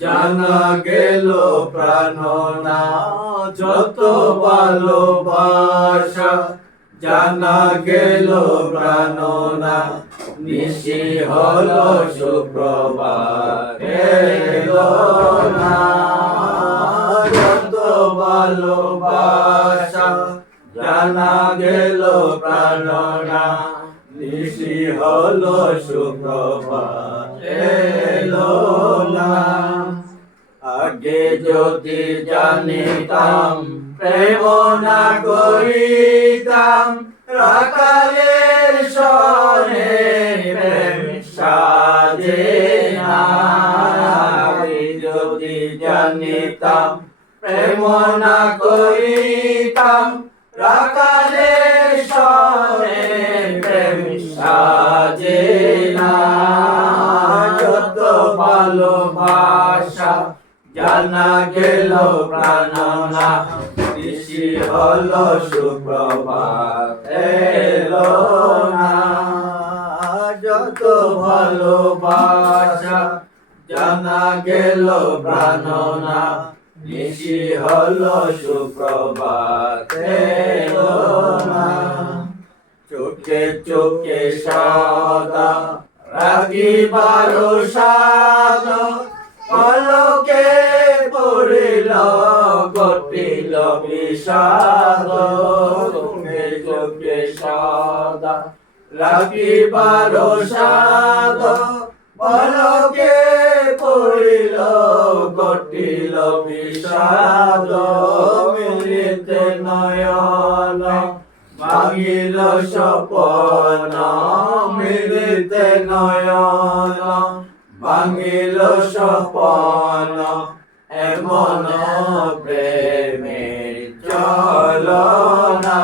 জানা গেল প্রাণনা যত ভালোবাসা, জানা গেল প্রাণনা নিশি হলো সুপ্রভাত এলো না। যত ভালোবাসা জানা গেল প্রাণনা নিশি হলো সুপ্রভাত এলো না। আগে যদি জানিতাম প্রেম না করিতাম, রাখালের সনে প্রেম সাজে না। আগে যদি জানিতাম প্রেম না করিতাম, রাখালের সনে প্রেম সাজে না। যত ভালোবাসা জানা গেল প্রাণনা নিশি হলো সুপ্রভাত এলো না। যত ভালোবাসা জানা গেল প্রাণনা নিশি হলো সুপ্রভাত এলো না। চোখে চোখে সাদা রাখিবার সাদ, পলকে পড়িল ঘটিল বিষাদ। চোখে চোখে সাদা রাখিবার সাদ, পলকে পড়িল ঘটিল বিষাদ। মিলিতে নয়ন ভাঙিল স্বপন, মিলিতে নয়ন ভাঙিল স্বপন। এমন প্রেমের চলনা।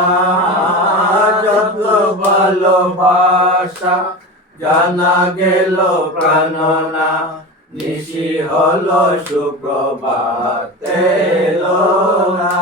যত ভালোবাসা জানা গেল প্রাণনা নিশি হলো সুপ্রভাত এলো না।